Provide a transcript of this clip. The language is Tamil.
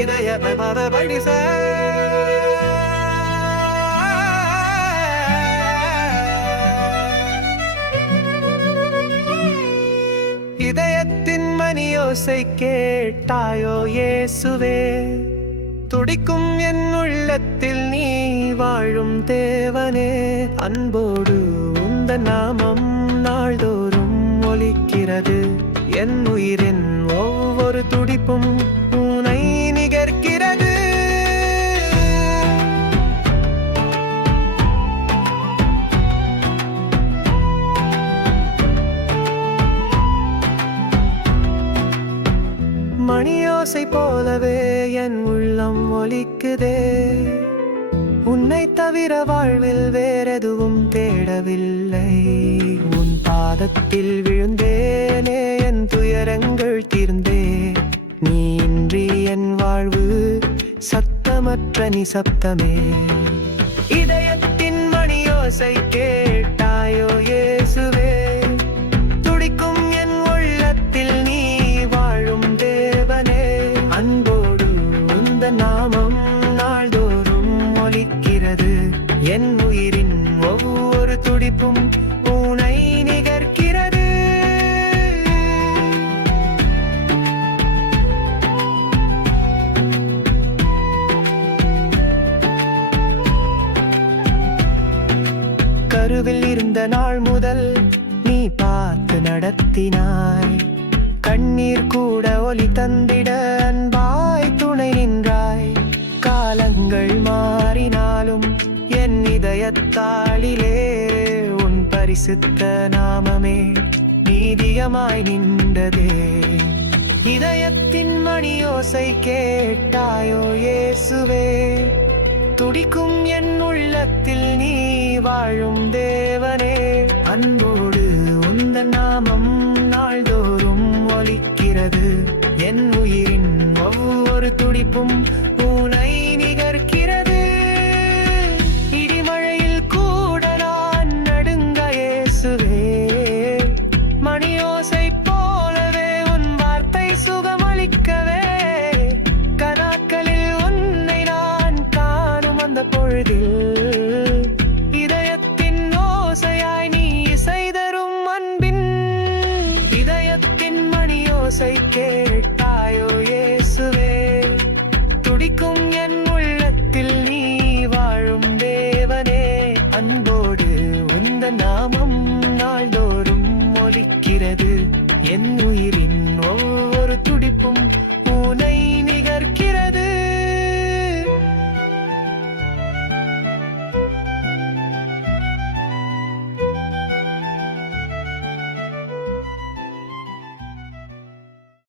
இதய மரபடி இதயத்தின் மணியோசை கேட்டாயோ இயேசுவே, துடிக்கும் என் உள்ளத்தில் நீ வாழும் தேவனே. அன்போடு உந்தன் நாமம் நாள்தோறும் ஒலிக்கிறது, என் உயிரின் ஒவ்வொரு துடிப்பும் உனை நிகர்கிறது. மணியோசை போலவே என் உள்ளம் ஒலிக்குதே, உன்னை தவிர வாழ்வில் வேறெதுவும் தேடவில்லை. உன் பாதத்தில் விழுந்தேனே, என் துயரங்கள் தீர்ந்தே. நீ இன்றி என் வாழ்வு சத்தமற்ற நிசப்தமே. இதயத்தின் மணியோசை கேட்டாயோ இயேசுவே, துடிக்கும் என் உள்ளத்தில் நீ வாழும் தேவனே. அன்போடு உந்தன் நாமம் நாள்தோறும் ஒலிக்கிறது, என் உயிரின் ஒவ்வொரு துடிப்பும் உனை நிகர்கிறது. கருவில் இருந்த நாள் முதல் நீ பார்த்து நடத்தினாய், கண்ணீர் கூட ஒலி தந்திட அன்பாய் துணை நின்றாய். காலங்கள் மாறினாலும் என் இதயத்தாளிலே உன் பரிசுத்த நாமமே நீதியமாய் நின்றதே. இதயத்தின் மணியோசை கேட்டாயோ இயேசுவே, துடிக்கும் என் உள்ளத்தில் நீ வாழும் தேவனே. அன்போடு உந்தன் நாமம் நாள்தோறும் ஒலிக்கிறது, என் உயிரின் ஒவ்வொரு துடிப்பும் உனை நிகர்கிறது. இடிமழையில் கூட நான் நடுங்க இயேசுவே, மணியோசை போலவே உன் வார்த்தை சுகமளிக்கவே. கனாக்களில் உன்னை நான் காணும் அந்த பொழுதில், இதயத்தின் ஓசையாய் நீ இசை தரும் அன்பின். இதயத்தின் மணியோசை கேட்டாயோ இயேசுவே, துடிக்கும் என் உள்ளத்தில் நீ வாழும் தேவனே. அன்போடு உந்தன் நாமம் நாள்தோறும் ஒலிக்கிறது, என் உயிரின்